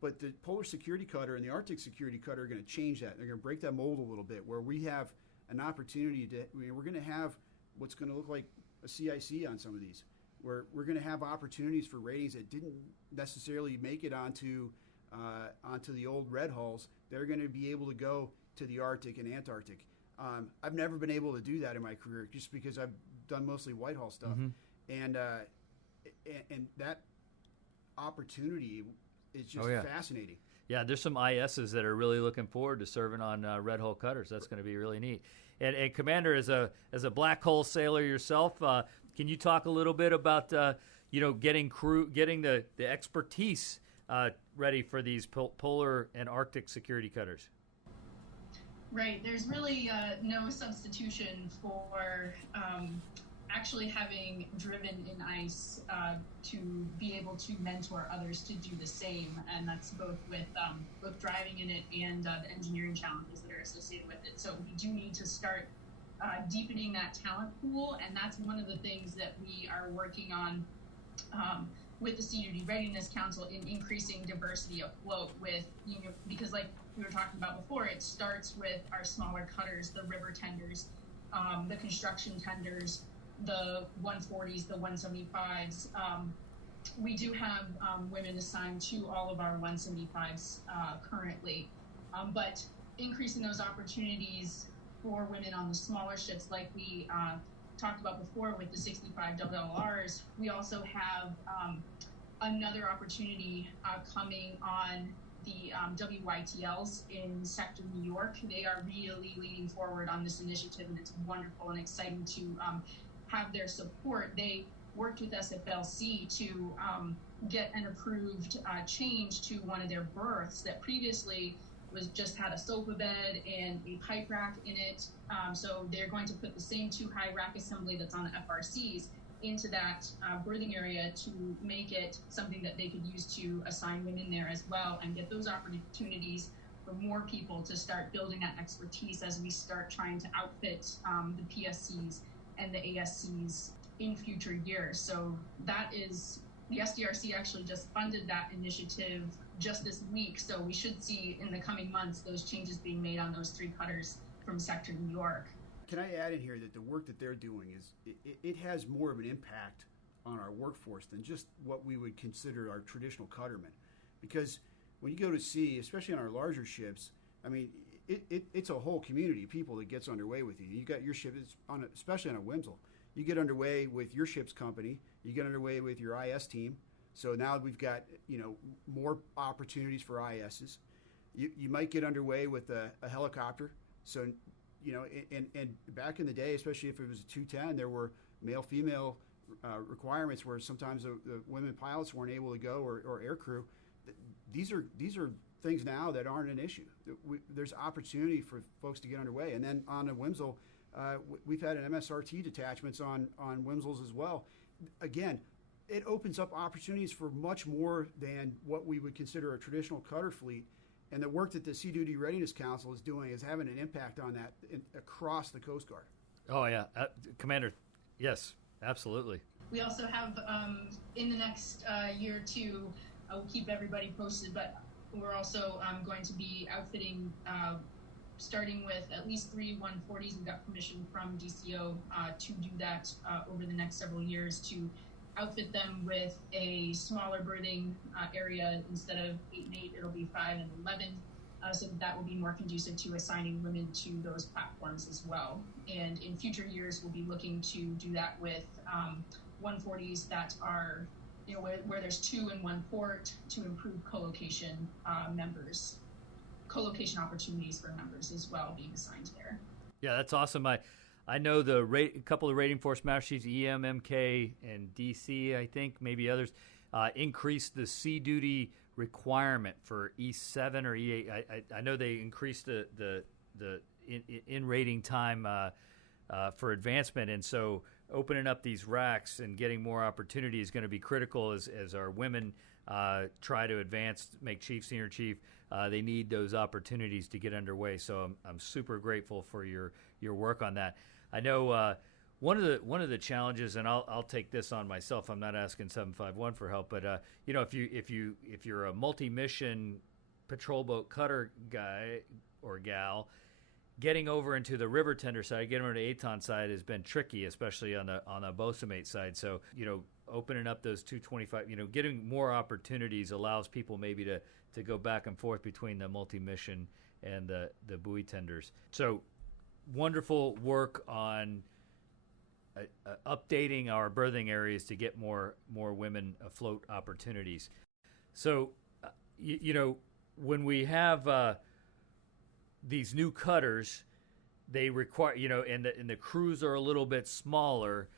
But the Polar Security Cutter and the Arctic Security Cutter are going to change that. They're going to break that mold a little bit, where we have an opportunity we're going to have what's going to look like a CIC on some of these, where we're going to have opportunities for ratings that didn't necessarily make it onto the old Red Hulls. They're going to be able to go to the Arctic and Antarctic. I've never been able to do that in my career, just because I've done mostly Whitehall stuff, and that opportunity is just fascinating. Yeah, there's some ISs that are really looking forward to serving on Red Hull cutters. That's going to be really neat. And Commander, as a Black Hull sailor yourself, can you talk a little bit about getting the expertise ready for these polar and Arctic security cutters? Right. There's really no substitution for actually having driven in ice to be able to mentor others to do the same, and that's both with both driving in it and the engineering challenges that are associated with it. So we do need to start deepening that talent pool, and that's one of the things that we are working on with the Sea-Duty Readiness Council in increasing diversity afloat with, because like we were talking about before, it starts with our smaller cutters, the river tenders, the construction tenders, the 140s, the 175s. We do have women assigned to all of our 175s currently, but increasing those opportunities for women on the smaller ships, like we talked about before with the 65 LLRs, we also have another opportunity coming on the WYTLs in Sector New York. They are really leaning forward on this initiative, and it's wonderful and exciting to have their support. They worked with SFLC to get an approved change to one of their berths that previously just had a sofa bed and a pipe rack in it. So they're going to put the same 2-high rack assembly that's on the FRCs into that berthing area to make it something that they could use to assign women there as well, and get those opportunities for more people to start building that expertise as we start trying to outfit the PSCs and the ASCs in future years. So that is, the SDRC actually just funded that initiative just this week. So we should see in the coming months those changes being made on those 3 cutters from Sector New York. Can I add in here that the work that they're doing it has more of an impact on our workforce than just what we would consider our traditional cuttermen. Because when you go to sea, especially on our larger ships, I mean, it's a whole community of people that gets underway with you. You got your ship, especially on a Wimsel. You get underway with your ship's company. You get underway with your IS team. So now we've got more opportunities for ISs. You might get underway with a helicopter. So and back in the day, especially if it was a 210, there were male-female requirements where sometimes the women pilots weren't able to go, or air crew. These are things now that aren't an issue. There's opportunity for folks to get underway. And then on a Wimsel, we've had an MSRT detachments on Wimsels as well. Again, it opens up opportunities for much more than what we would consider a traditional cutter fleet. And the work that the Sea-Duty Readiness Council is doing is having an impact on that across the Coast Guard. Oh, yeah. Commander, yes, absolutely. We also have, in the next year or two, I will keep everybody posted, but we're also going to be outfitting, starting with at least 3 140s. We got permission from DCO to do that over the next several years, to outfit them with a smaller berthing area. Instead of 8 and 8, it'll be 5 and 11. So that will be more conducive to assigning women to those platforms as well. And in future years, we'll be looking to do that with 140s that are, where there's 2 in 1 port, to improve co-location co-location opportunities for members as well being assigned there. Yeah, that's awesome. I know a couple of rating force master chiefs, EM, MK, and DC, I think, maybe others, increased the Sea-Duty requirement for E7 or E8. I know they increased the in rating time for advancement, and so opening up these racks and getting more opportunity is going to be critical as our women try to advance, make chief, senior chief. They need those opportunities to get underway. So I'm super grateful for your work on that. I know one of the challenges, and I'll take this on myself. I'm not asking 751 for help, but if you're a multi-mission patrol boat cutter guy or gal, getting over into the river tender side, getting over to Aton side has been tricky, especially on the bosunmate side. So opening up those 225, getting more opportunities allows people maybe to go back and forth between the multi-mission and the buoy tenders. So wonderful work on updating our berthing areas to get more women afloat opportunities. So, when we have these new cutters, they require, and the crews are a little bit smaller.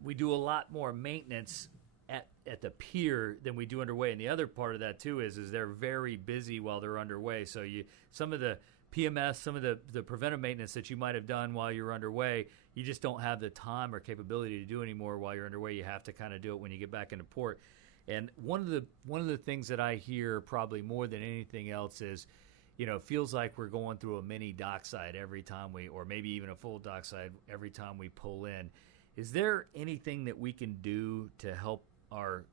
We do a lot more maintenance at the pier than we do underway. And the other part of that too is they're very busy while they're underway. So some of the PMS, some of the preventive maintenance that you might have done while you're underway, you just don't have the time or capability to do anymore while you're underway. You have to kind of do it when you get back into port. And one of the things that I hear probably more than anything else is, it feels like we're going through a mini dockside every time or maybe even a full dockside every time we pull in. Is there anything that we can do to help our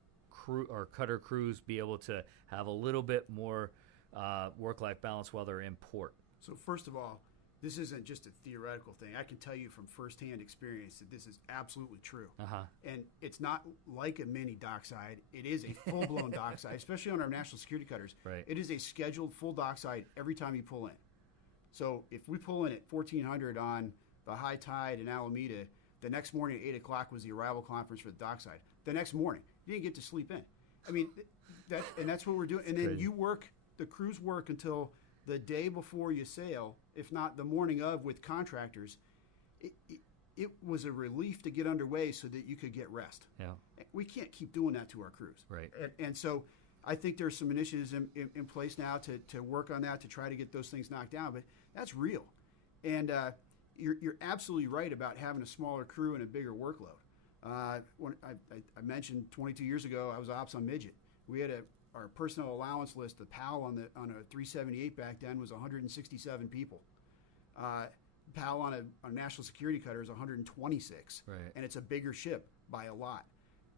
cutter crews be able to have a little bit more work-life balance while they're in port? So first of all, this isn't just a theoretical thing. I can tell you from firsthand experience that this is absolutely true. Uh-huh. And it's not like a mini dockside. It is a full-blown dockside, especially on our national security cutters. Right. It is a scheduled full dockside every time you pull in. So if we pull in at 1400 on the high tide in Alameda, the next morning at 8 o'clock was the arrival conference for the dockside. The next morning, you didn't get to sleep in. I mean, that's what we're doing. And then the crews work until the day before you sail, if not the morning of, with contractors. It was a relief to get underway so that you could get rest. Yeah. We can't keep doing that to our crews. Right. And so I think there's some initiatives in place now to work on that, to try to get those things knocked down. But that's real. And you're absolutely right about having a smaller crew and a bigger workload. When I mentioned 22 years ago, I was ops on Midget. We had our personnel allowance list, the PAL on a 378 back then was 167 people. PAL on a national security cutter is 126, right. And it's a bigger ship by a lot.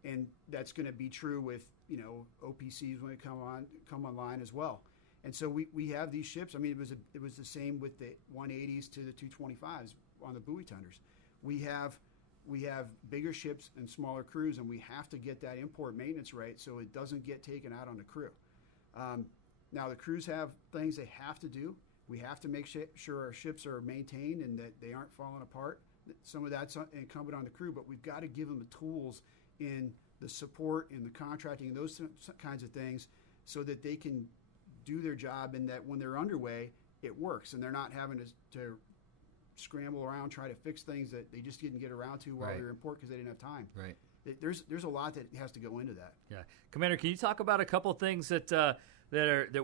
And that's going to be true with OPCs when they come online as well. And so we have these ships. I mean, it was the same with the 180s to the 225s on the buoy tenders. We have bigger ships and smaller crews, and we have to get that import maintenance right so it doesn't get taken out on the crew. Now, the crews have things they have to do. We have to make sure our ships are maintained and that they aren't falling apart. Some of that's incumbent on the crew, but we've got to give them the tools in the support, in the contracting, and those kinds of things so that they can do their job and that when they're underway, it works and they're not having to scramble around, try to fix things that they just didn't get around to while Right. they're in port because they didn't have time. Right. There's a lot that has to go into that. Yeah, Commander, can you talk about a couple things that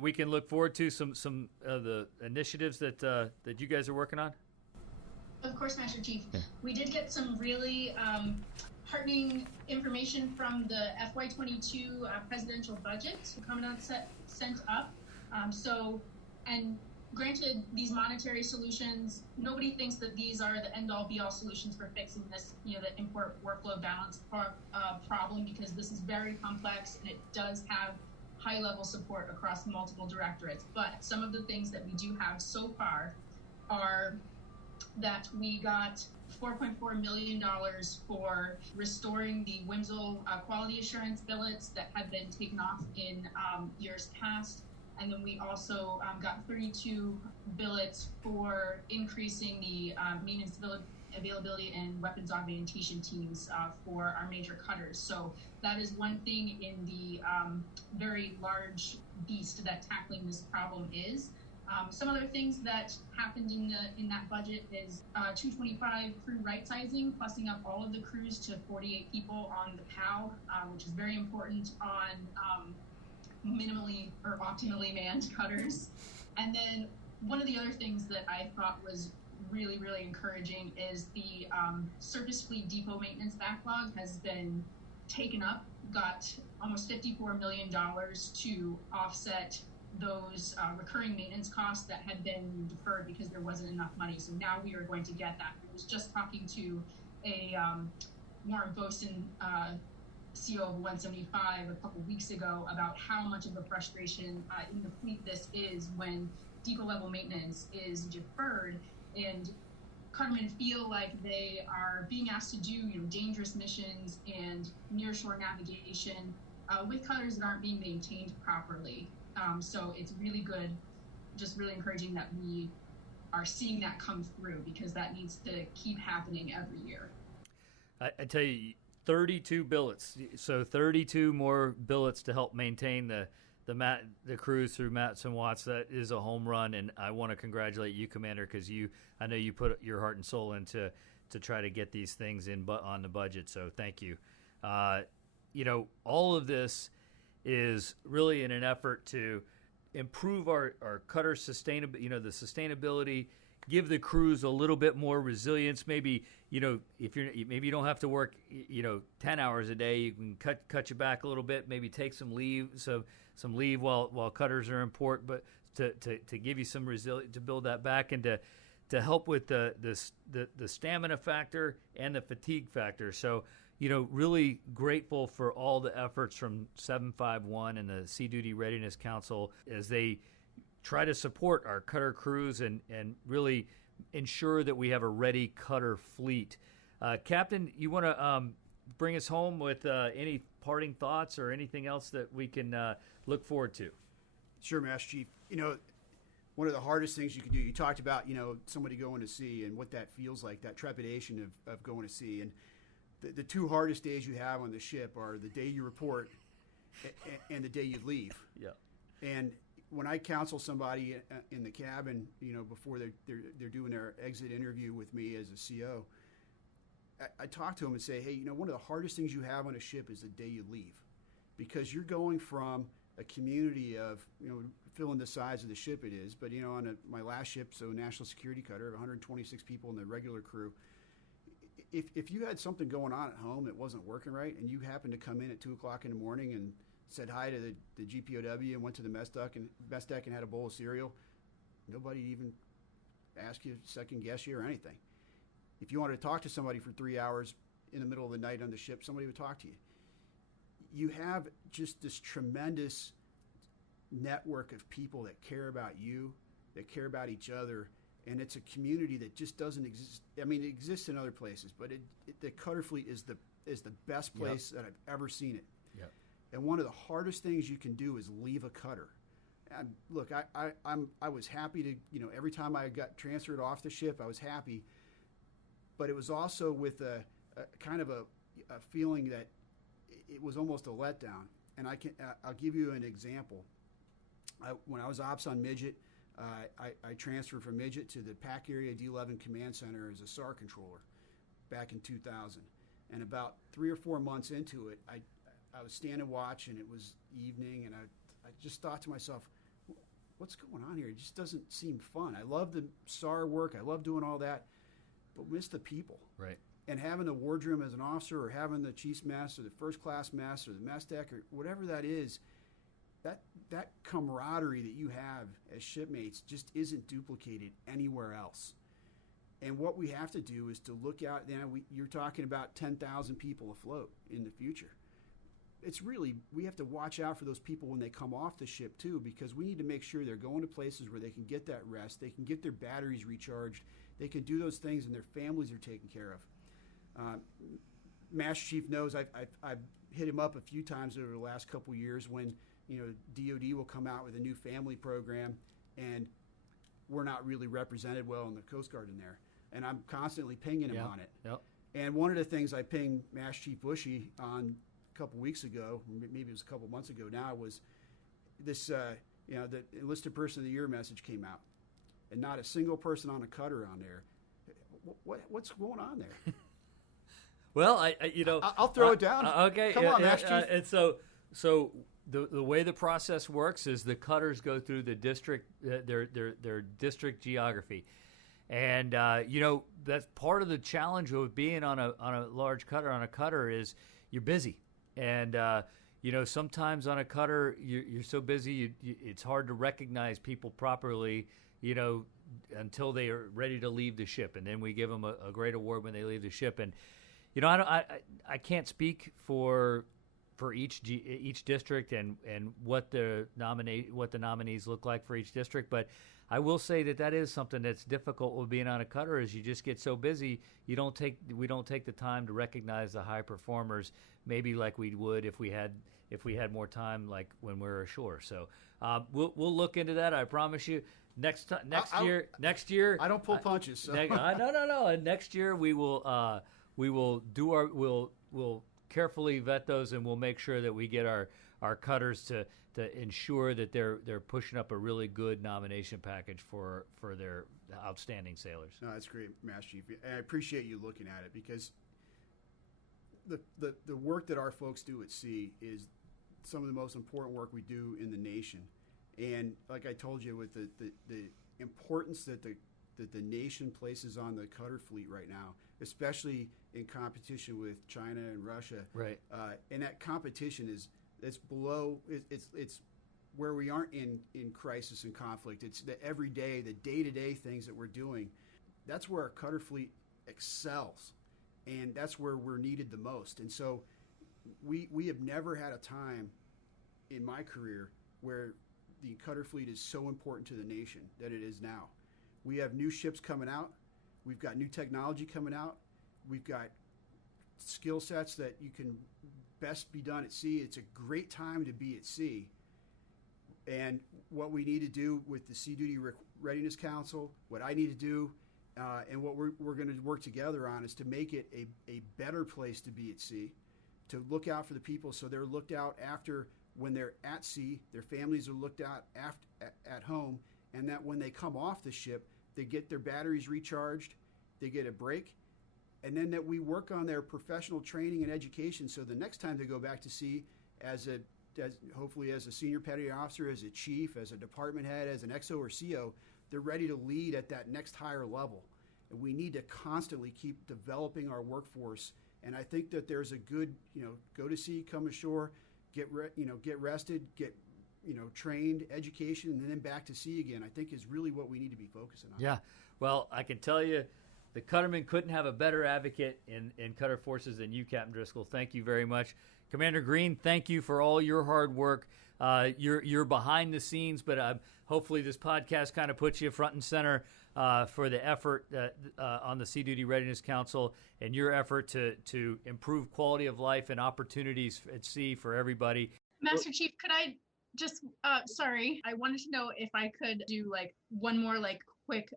we can look forward to? Some of the initiatives that you guys are working on. Of course, Master Chief. Yeah. We did get some really heartening information from the FY22 presidential budget the Commandant sent up. And granted, these monetary solutions, nobody thinks that these are the end-all be-all solutions for fixing this, the import workload balance problem, because this is very complex and it does have high-level support across multiple directorates. But some of the things that we do have so far are that we got $4.4 million for restoring the Wimsel quality assurance billets that had been taken off in years past. And then we also got 32 billets for increasing the maintenance availability and weapons augmentation teams for our major cutters. So that is one thing in the very large beast that tackling this problem is. Some other things that happened in that budget is 225 crew right sizing, plussing up all of the crews to 48 people on the POW, which is very important on minimally or optimally manned cutters. And then one of the other things that I thought was really, really encouraging is the surface fleet depot maintenance backlog has been taken up, got almost $54 million to offset those recurring maintenance costs that had been deferred because there wasn't enough money. So now we are going to get that. I was just talking to a Warren Boson CO of 175 a couple weeks ago about how much of a frustration in the fleet this is when depot level maintenance is deferred and cuttermen feel like they are being asked to do dangerous missions and nearshore navigation with cutters that aren't being maintained properly. So it's really good, just really encouraging that we are seeing that come through because that needs to keep happening every year. I tell you, 32 billets, so 32 more billets to help maintain the crews through Matts and Watts. That is a home run, and I want to congratulate you, Commander, because I know you put your heart and soul into to try to get these things on the budget. So thank you. All of this is really in an effort to improve our cutter sustainability, the sustainability, give the crews a little bit more resilience. Maybe, if maybe you don't have to work, 10 hours a day, you can cut you back a little bit, maybe take some leave, some leave while cutters are in port, but to give you some resilience, to build that back and to help with the stamina factor and the fatigue factor. So, really grateful for all the efforts from 751 and the Sea-Duty Readiness Council as they try to support our cutter crews and really ensure that we have a ready cutter fleet. Captain, you want to bring us home with any parting thoughts or anything else that we can look forward to? Sure, Master Chief. One of the hardest things you can do, you talked about, somebody going to sea and what that feels like, that trepidation of going to sea. And the two hardest days you have on the ship are the day you report and the day you leave. Yeah. And when I counsel somebody in the cabin, before they're doing their exit interview with me as a CO, I talk to them and say, hey, one of the hardest things you have on a ship is the day you leave, because you're going from a community of, fill in the size of the ship it is, but on my last ship, so national security cutter, of 126 people in the regular crew. If you had something going on at home that wasn't working right, and you happened to come in at 2:00 in the morning and said hi to the GPOW and went to the mess deck and had a bowl of cereal, nobody even asked you, second guess you or anything. If you wanted to talk to somebody for 3 hours in the middle of the night on the ship, somebody would talk to you. You have just this tremendous network of people that care about you, that care about each other, and it's a community that just doesn't exist. I mean, it exists in other places, but the cutter fleet is the best place that I've ever seen it. Yep. And one of the hardest things you can do is leave a cutter. And look, I was happy to, every time I got transferred off the ship, I was happy, but it was also with a kind of a feeling that it was almost a letdown. And I'll give you an example. When I was ops on Midget, I transferred from Midget to the PAC Area D11 Command Center as a SAR controller back in 2000. And about 3 or 4 months into it, I was standing watch, and it was evening, and I just thought to myself, what's going on here? It just doesn't seem fun. I love the SAR work. I love doing all that, but miss the people. Right. And having the wardroom as an officer, or having the chief's mess or the first class mess or the mess deck or whatever that is, that camaraderie that you have as shipmates just isn't duplicated anywhere else. And what we have to do is to look out. You're talking about 10,000 people afloat in the future. it's really, we have to watch out for those people when they come off the ship too, because we need to make sure they're going to places where they can get that rest, they can get their batteries recharged, they can do those things, and their families are taken care of. Master Chief knows I've hit him up a few times over the last couple years when, DOD will come out with a new family program, and we're not really represented well in the Coast Guard in there. And I'm constantly pinging him on it. Yep. And one of the things I pinged Master Chief Bushy on a couple weeks ago, maybe it was a couple months ago now, was this, the Enlisted Person of the Year message came out. And not a single person on a cutter on there. What's going on there? Well, I'll throw it down. Okay. Come on, Master Chief. And so the way the process works is the cutters go through the district, their district geography. And, that's part of the challenge of being on a large cutter. On a cutter is you're busy. And, sometimes on a cutter, you're so busy, it's hard to recognize people properly, until they are ready to leave the ship. And then we give them a great award when they leave the ship. And, I can't speak for each district and what the nominees look like for each district, but I will say that is something that's difficult with being on a cutter. Is you just get so busy, we don't take the time to recognize the high performers, maybe like we would if we had more time, like when we're ashore. So we'll look into that. I promise you. Next year. I don't pull punches. So. No. And next year we will we'll carefully vet those, and we'll make sure that we get our cutters to ensure that they're pushing up a really good nomination package for their outstanding sailors. No, that's great, Master Chief. And I appreciate you looking at it, because the work that our folks do at sea is some of the most important work we do in the nation. And like I told you, with the importance that the nation places on the cutter fleet right now, especially in competition with China and Russia, right? And that competition it's below. It's where we aren't in crisis and conflict. It's the everyday, the day-to-day things that we're doing. That's where our cutter fleet excels, and that's where we're needed the most. And so we have never had a time in my career where the cutter fleet is so important to the nation that it is now. We have new ships coming out. We've got new technology coming out. We've got skill sets that you can best be done at sea. It's a great time to be at sea. And what we need to do with the Sea-Duty Readiness Council, what I need to do, and what we're going to work together on, is to make it a better place to be at sea, to look out for the people so they're looked out after when they're at sea, their families are looked out at home, and that when they come off the ship, they get their batteries recharged, they get a break, and then that we work on their professional training and education so the next time they go back to sea, hopefully as a senior petty officer, as a chief, as a department head, as an XO or CO, they're ready to lead at that next higher level. And we need to constantly keep developing our workforce. And I think that there's a good, go to sea, come ashore, get rested, get trained, education, and then back to sea again, I think is really what we need to be focusing on. Yeah. Well, I can tell you, the Cuttermen couldn't have a better advocate in Cutter Forces than you, Captain Driscoll. Thank you very much. Commander Green, thank you for all your hard work. You're behind the scenes, but hopefully this podcast kind of puts you front and center for the effort on the Sea-Duty Readiness Council and your effort to improve quality of life and opportunities at sea for everybody. Master Chief, could I just, sorry, I wanted to know if I could do one more quick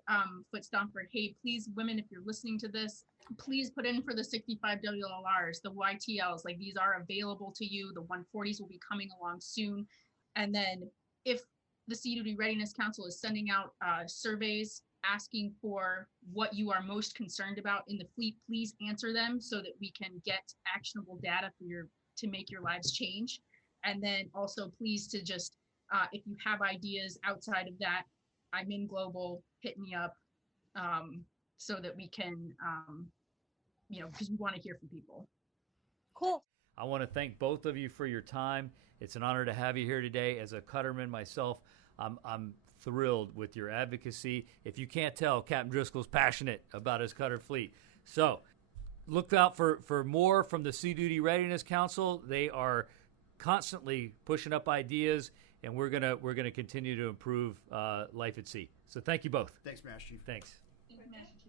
foot stomper. Hey, please, women, if you're listening to this, please put in for the 65 WLRs, the YTLs, these are available to you. The 140s will be coming along soon. And then if the Sea-Duty Readiness Council is sending out surveys asking for what you are most concerned about in the fleet, please answer them so that we can get actionable data to make your lives change. And then also please to just, if you have ideas outside of that, I'm in Global, hit me up so that we can, because we want to hear from people. Cool. I want to thank both of you for your time. It's an honor to have you here today. As a Cutterman myself, I'm thrilled with your advocacy. If you can't tell, Captain Driscoll's passionate about his cutter fleet. So look out for more from the Sea-Duty Readiness Council. They are constantly pushing up ideas, and we're gonna continue to improve life at sea. So thank you both. Thanks, Master Chief. Thanks. Thank you, Master Chief.